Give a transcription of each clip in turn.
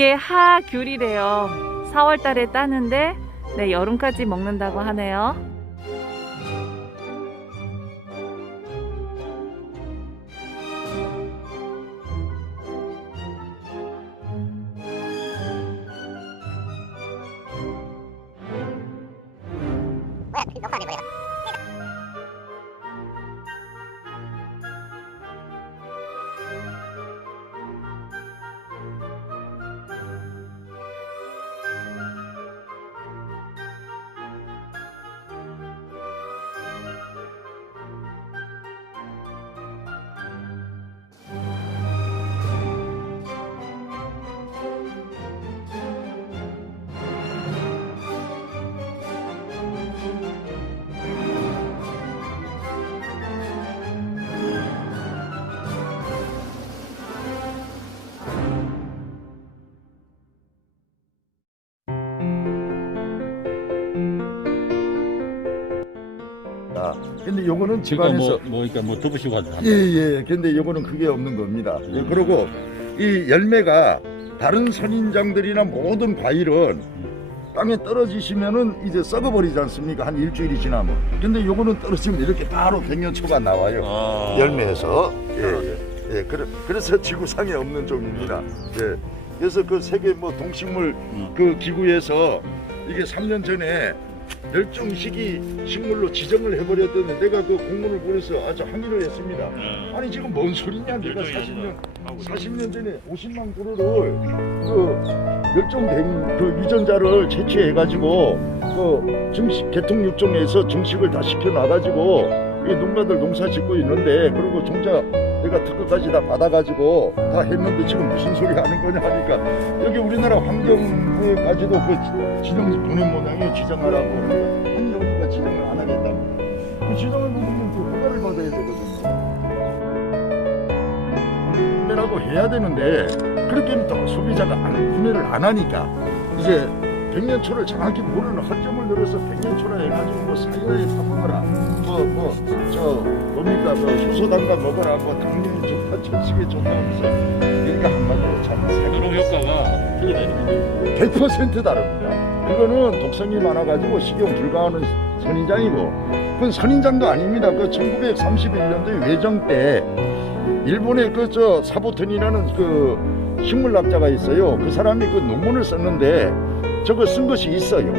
이게 하귤이래요. 4월 달에 따는데 네, 여름까지 먹는다고 하네요. 아, 근데 요거는 지금 집안에서 뭐, 뭐, 그러니까 뭐 두부시고 하는 예, 예. 근데 요거는 그게 없는 겁니다. 예, 그리고 이 열매가 다른 선인장들이나 모든 과일은 땅에 떨어지시면은 이제 썩어버리지 않습니까? 한 일주일이 지나면. 근데 요거는 떨어지면 이렇게 바로 백년초가 나와요. 아. 열매에서. 예, 예. 그래, 그래서 지구상에 없는 종입니다. 예. 그래서 그 세계 뭐 동식물 그 기구에서 이게 3년 전에 멸종 시기 식물로 지정을 해버렸더니 내가 그 공문을 보내서 아주 항의를 했습니다. 아니 지금 뭔 소리냐? 내가 40년 40년 전에 50만 그루를 그 멸종된 그 유전자를 채취해가지고 그 증식 개통 육종에서 증식을 다 시켜 놔가지고 이 농가들 농사 짓고 있는데 그리고 종자 내가 특허까지 다 받아가지고 다 했는데 지금 무슨 소리 하는 거냐 하니까 여기 우리나라 환경부에까지도 그 지- 지정 보낸 모양이에요 지정하라고. 아니 여기가 지정을 안 하겠답니다 그 지정을 받으면 그 허가를 받아야 되거든요. 구매라고 해야 되는데 그렇게 하면 또 소비자가 안, 구매를 안 하니까 이제 백년초를 정확히 모르는 허점을 늘어서 백년초라 해가지고 뭐 사이다에 타먹어라 뭐뭐저 뭡니까 뭐 효소당과 먹어라 뭐 당뇨에 좋다 천식에 좋다 하면서 그러니까 한마디로 참 그런 효과가 틀리다 이거죠. 100% 다릅니다. 그거는 독성이 많아가지고 식용 불가하는 선인장이고 그건 선인장도 아닙니다. 그 1931년도에 외정 때 일본의 그 저 사보턴이라는 그 식물학자가 있어요. 그 사람이 그 논문을 썼는데 저거 쓴 것이 있어요.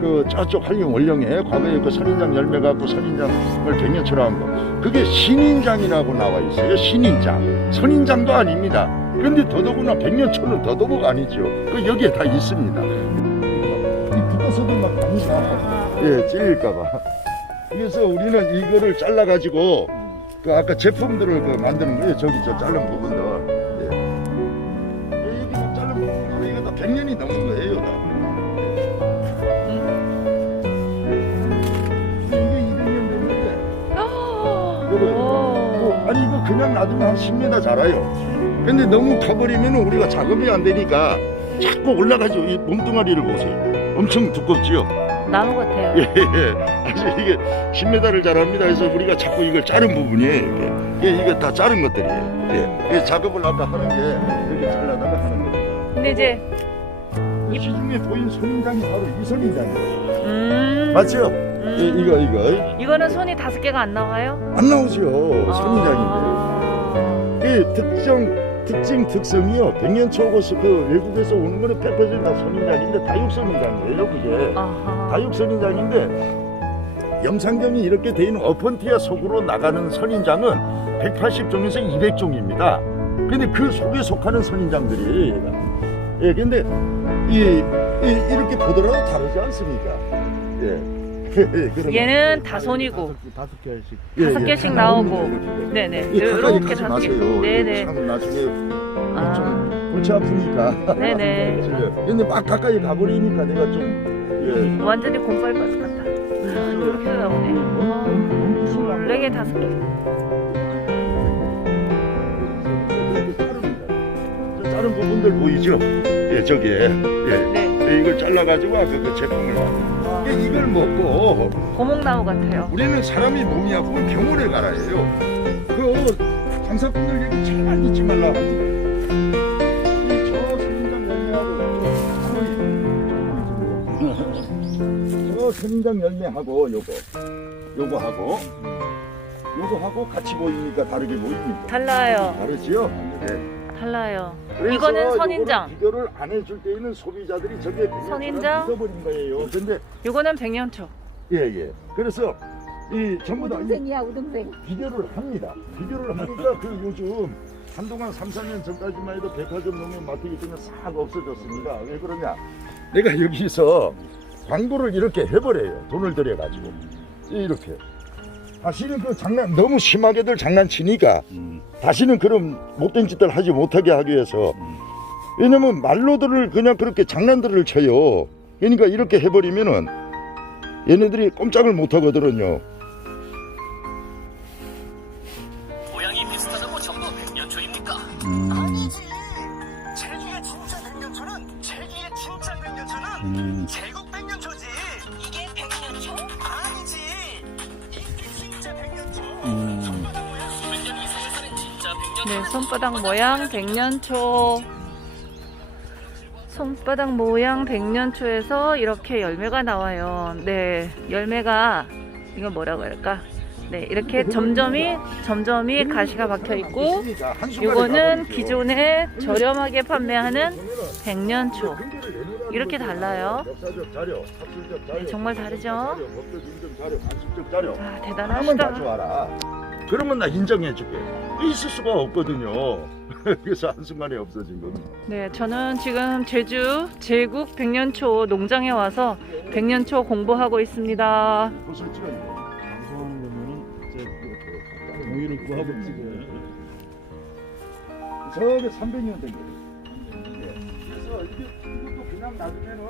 그 저쪽 한림 원령에 과거에 그 선인장 열매 갖고 선인장을 백년처럼 한 거. 그게 신인장이라고 나와 있어요. 신인장. 선인장도 아닙니다. 그런데 더더구나 백년초는 더더욱 아니죠. 그 여기에 다 있습니다. 이 붙어서도 막 갑니다. 예, 찔릴까봐. 그래서 우리는 이거를 잘라가지고 그 아까 제품들을 그 만드는 거예요. 저기 저 자른 부분들. 이거 그냥 놔두면 한 10m 자라요. 근데 너무 커버리면 우리가 작업이 안 되니까 자꾸 올라가죠. 이 몸뚱아리를 보세요. 엄청 두껍지요. 나무 같아요. 예, 예. 아주 이게 10m를 자랍니다. 그래서 우리가 자꾸 이걸 자른 부분이에요. 이게, 예, 이거 다 자른 것들이에요. 예. 이 작업을 아까 하는 게 이렇게 잘라다가 하는 거예요. 근데 이제 이 시중에 보인 선인장이 바로 이 선인장이에요. 음, 맞죠? 음. 예, 이거 이거 이거는 손이 다섯 개가 안 나와요? 안 나오죠. 선인장인데. 아. 이 특정 특징 특성이요. 백년초고서 그 외국에서 오는 거는 100%다 선인장인데 다육선인장이에요. 그게 아하. 다육선인장인데 염상경이 이렇게 돼 있는 어펀티아 속으로 나가는 선인장은 180종에서 200종입니다. 근데 그 속에 속하는 선인장들이. 예, 근데 이, 이 이렇게 보더라도 다르지 않습니까? 예. 그러면 얘는 다 손이고 다섯 개씩. 예, 다섯 예. 개씩 나오고. 네네. 이 이렇게 다섯 개. 네네. 참 나중에 아. 좀 골치 아프니까. 네네. 예. 근데 막 가까이 가버리니까 내가 좀 예. 완전히 곰발바스 같다. 이렇게 나오네. 와. 네 개, 다섯 개. 저 자른 부분들 보이죠? 예, 저기에. 예. 네. 예, 이걸 잘라가지고 아까 그 제품을 근데 이걸 먹고 고목나무 같아요. 우리는 사람이 몸이 아프면 병원에 가라 해요. 그 장사꾼들 얘기 잘안 잊지 말라고 합니다. 이저 선인장 열매하고 저 선인장 열매하고 요거 요거 하고 요거 하고 같이 보이니까 다르게 보입니까? 달라요. 다르지요? 네. 달라요. 그래서 이거는 요거를 선인장. 비교를 안 해줄 때에는 소비자들이 저게 선인장? 잊어버린 거예요. 근데 요거는 백년초. 예 예. 그래서 이 전부 다 이 우동생이야 우동생. 비교를 합니다. 비교를 하니까 그 요즘 한동안 3, 4년 전까지만 해도 백화점 농협 마트기 때문에 싹 없어졌습니다. 왜 그러냐? 내가 여기서 광고를 이렇게 해버려요. 돈을 들여가지고 이렇게. 다시는 그 장난 너무 심하게들 장난치니까 음. 다시는 그런 못된 짓들 하지 못하게 하기 위해서 왜냐면 말로들을 그냥 그렇게 장난들을 쳐요. 그러니까 이렇게 해버리면은 얘네들이 꼼짝을 못 하거든요. 손바닥 모양 백년초. 손바닥 모양 백년초에서 이렇게 열매가 나와요. 네, 열매가 이건 뭐라고 할까? 네, 이렇게 점점이 점점이 가시가 박혀 있고 요거는 기존에 저렴하게 판매하는 백년초. 이렇게 달라요. 네, 정말 다르죠? 아, 대단하시다. 그러면 나 인정해 줄게. 있을 수가 없거든요. 그래서 한순간에 없어진 겁니다. 네, 저는 지금 제주 제국 백년초 농장에 와서 백년초 공부하고 있습니다. 보실 찍어요. 방송하는 거면은 이제 그 공유를 구하고 찍어요. 저게 300년 된 거예요. 예. 그래서 이게 이것도 그냥 놔두면은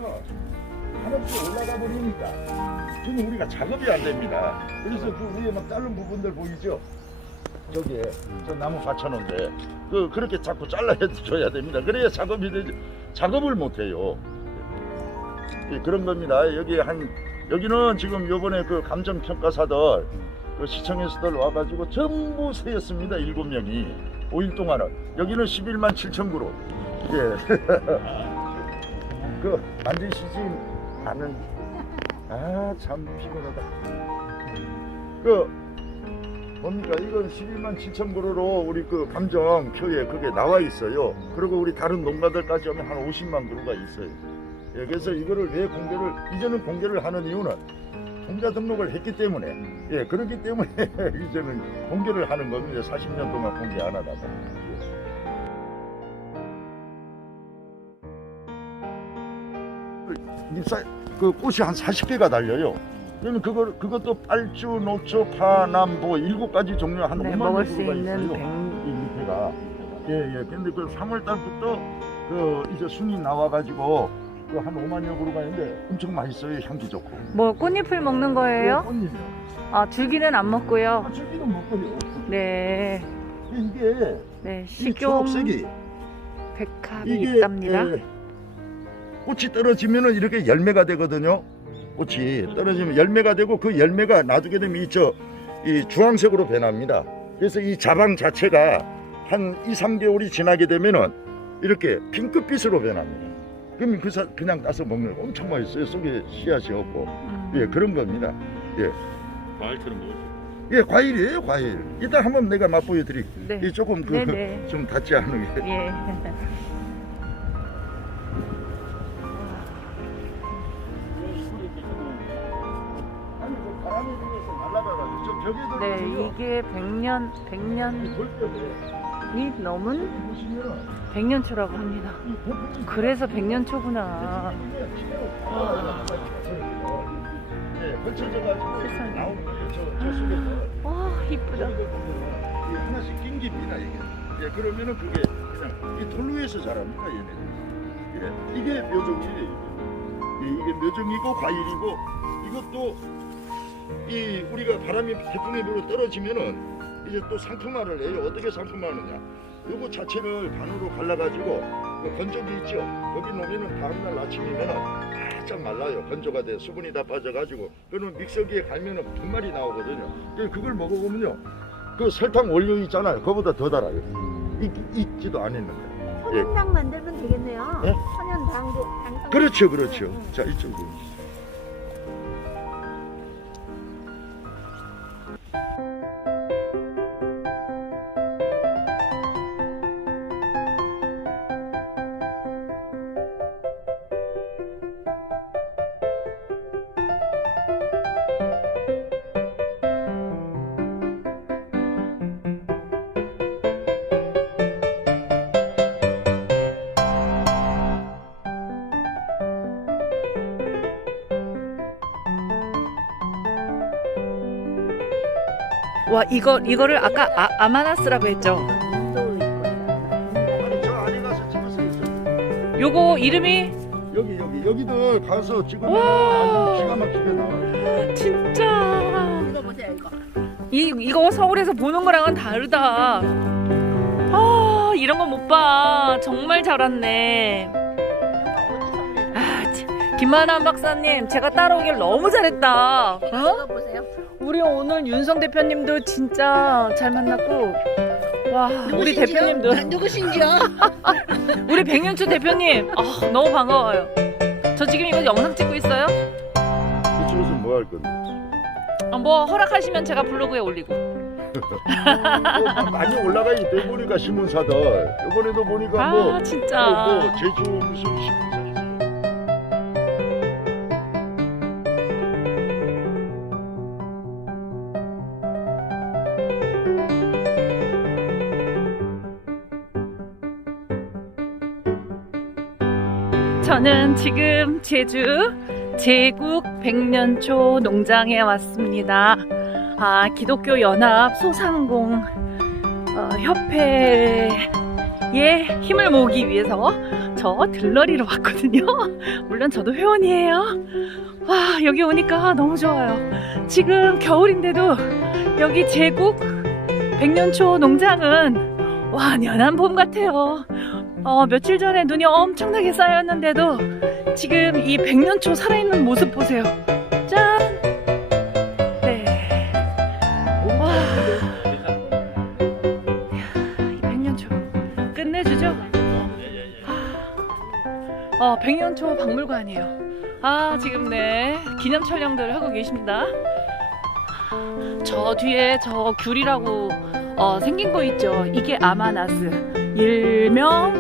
한없이 올라가 버리니까 지금 우리가 작업이 안 됩니다. 그래서 그 위에 막 자른 부분들 보이죠? 저기에 저 나무 받쳐놓은데 그 그렇게 자꾸 잘라 줘야 됩니다. 그래야 작업이 되지. 작업을 못 해요. 예, 그런 겁니다. 여기 한 여기는 지금 요번에 그 감정 평가사들 그 시청에서들 와가지고 전부 세였습니다. 일곱 명이 5일 동안은 여기는 11만 7천 그루. 예. 그 만드시지 않은 아 참 피곤하다. 그 뭡니까 이건 11만 7천 그루로 우리 그 감정 표에 그게 나와 있어요. 그리고 우리 다른 농가들까지 하면 한 50만 그루가 있어요. 예, 그래서 이거를 왜 공개를 이제는 공개를 하는 이유는 종자 등록을 했기 때문에 예 그렇기 때문에 이제는 공개를 하는 겁니다. 40년 동안 공개 안 하다가. 예. 그 꽃이 한 40개가 달려요. 그러면 그걸 그것도 빨주, 노초, 파 남보 일곱 가지 종류 한 네, 5만 먹을 수 있는 있어요. 백 이 밑에가 예예. 근데 그 3월 달부터 그 이제 순이 나와가지고 그 한 5만여 그루가 있는데 엄청 맛있어요. 향기 좋고. 뭐 꽃잎을 먹는 거예요? 꽃잎이요. 아, 줄기는 안 먹고요. 아, 저기는 먹거든요. 네, 이게 네, 이 식용 초록색이 백합이 있답니다. 예, 꽃이 떨어지면은 이렇게 열매가 되거든요. 꽃이 떨어지면 열매가 되고 그 열매가 놔두게 되면 이저 이 주황색으로 변합니다. 그래서 이 자방 자체가 한 2, 3개월이 지나게 되면은 이렇게 핑크빛으로 변합니다. 그러면 그 사, 그냥 따서 먹는 거 엄청 맛있어요. 속에 씨앗이 없고 음. 예 그런 겁니다. 과일처럼 먹을 수. 예 과일이에요 과일. 이따 한번 내가 맛보여 드릴게요. 네. 이 조금 그 네네. 좀 닿지 않은 게. 예. 저 벽에도 네, 이게 100년, 100년이 돌뼈에 넘은 보시면은 백년초라고 합니다. 이 부분이 그래서 백년초구나. 네, 걸쳐져가지고 세상에. 나오는 거예요. 저, 저 속에서. 와, 이쁘다. 이거 하나씩 낑깁니다 이게. 예, 그러면은 그게 그냥 이돌 위에서 자랍니다 얘네들. 예, 이게 묘종이에요. 이게. 예, 이게 묘종이고 과일이고 이것도 이 우리가 바람이 태풍이 불어 떨어지면은 이제 또 상품화를 해요. 어떻게 상품화하느냐? 요거 자체를 반으로 갈라가지고 그 건조기 있죠. 여기 놓으면은 다음날 아침이면은 바짝 말라요. 건조가 돼 수분이 다 빠져가지고 그러면 믹서기에 갈면은 분말이 나오거든요. 그래서 그걸 먹어보면요. 그 설탕 원료 있잖아요. 그거보다 더 달아요. 있, 있지도 않았는데. 천연당 만들면 되겠네요. 예? 천연 당도 당당. 그렇죠, 그렇죠. 자 이쪽으로. 와 이거 이거를 아까 아, 아마나스라고 했죠. 도 있고요. 아니 저 안에 가서 찍으세요. 요거 이름이 여기 여기 여기도 가서 찍으면 와. 아주 기가 막히게 나와요. 진짜 이거 보세요 이거. 이 이거 서울에서 보는 거랑은 다르다. 아 이런 거못 봐. 정말 잘 왔네. 아, 참. 김만환 박사님, 제가 따라오길 너무 잘했다. 어? 이거 보세요. 우리 오늘 윤성 대표님도 진짜 잘 만났고, 와, 우리 대표님도, 누구신지요? 우리 백년초 대표님, 아, 너무 반가워요. 저 지금 이거 영상 찍고 있어요? 이쪽에서 뭐 할 건데? 아, 뭐 허락하시면 제가 블로그에 올리고. 뭐 많이 올라가 있대 보니까 신문사들 이번에도 보니까 아, 뭐, 진짜. 뭐, 뭐 제주 무슨 신문사 지금 제주 제국 백년초 농장에 왔습니다. 아, 기독교 연합 소상공 어, 협회에 힘을 모으기 위해서 저 들러리로 왔거든요. 물론 저도 회원이에요. 와, 여기 오니까 너무 좋아요. 지금 겨울인데도 여기 제국 백년초 농장은 완연한 봄 같아요. 어, 며칠 전에 눈이 엄청나게 쌓였는데도 지금 이 백년초 살아있는 모습 보세요. 짠! 네. 와. 이 백년초 끝내주죠? 어, 백년초 박물관이에요. 아, 지금 네. 기념 촬영들 하고 계십니다. 저 뒤에 저 귤이라고 어, 생긴 거 있죠. 이게 아마나스. 일명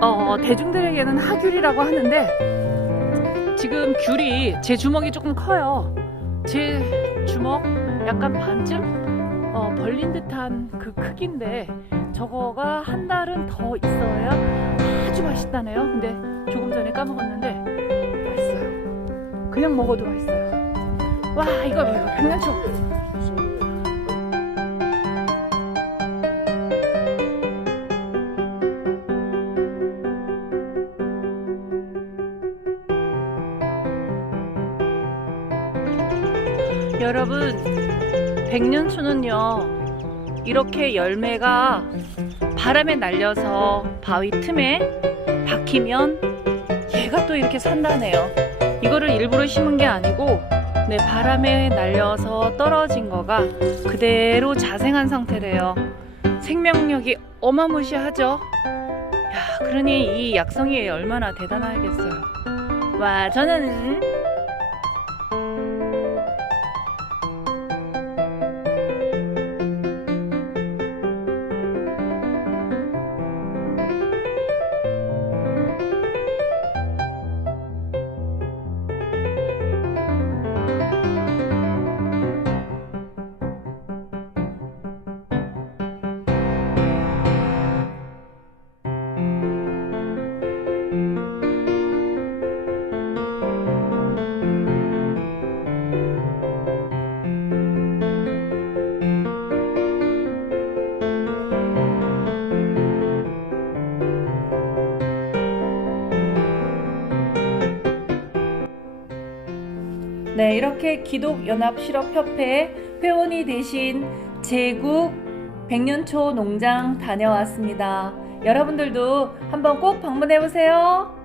어, 대중들에게는 하귤이라고 하는데 지금 귤이 제 주먹이 조금 커요. 제 주먹 약간 반쯤 어, 벌린 듯한 그 크기인데 저거가 한 달은 더 있어야 아주 맛있다네요. 근데 조금 전에 까먹었는데 맛있어요. 그냥 먹어도 맛있어요. 와 이거 이거 백년초. 여러분, 백년초는요, 이렇게 열매가 바람에 날려서 바위 틈에 박히면 얘가 또 이렇게 산다네요. 이거를 일부러 심은 게 아니고, 네, 바람에 날려서 떨어진 거가 그대로 자생한 상태래요. 생명력이 어마무시하죠? 야, 그러니 이 약성이 얼마나 대단하겠어요. 와, 저는 이렇게 기독연합실업협회 회원이 되신 제국 백년초 농장 다녀왔습니다. 여러분들도 한번 꼭 방문해 보세요.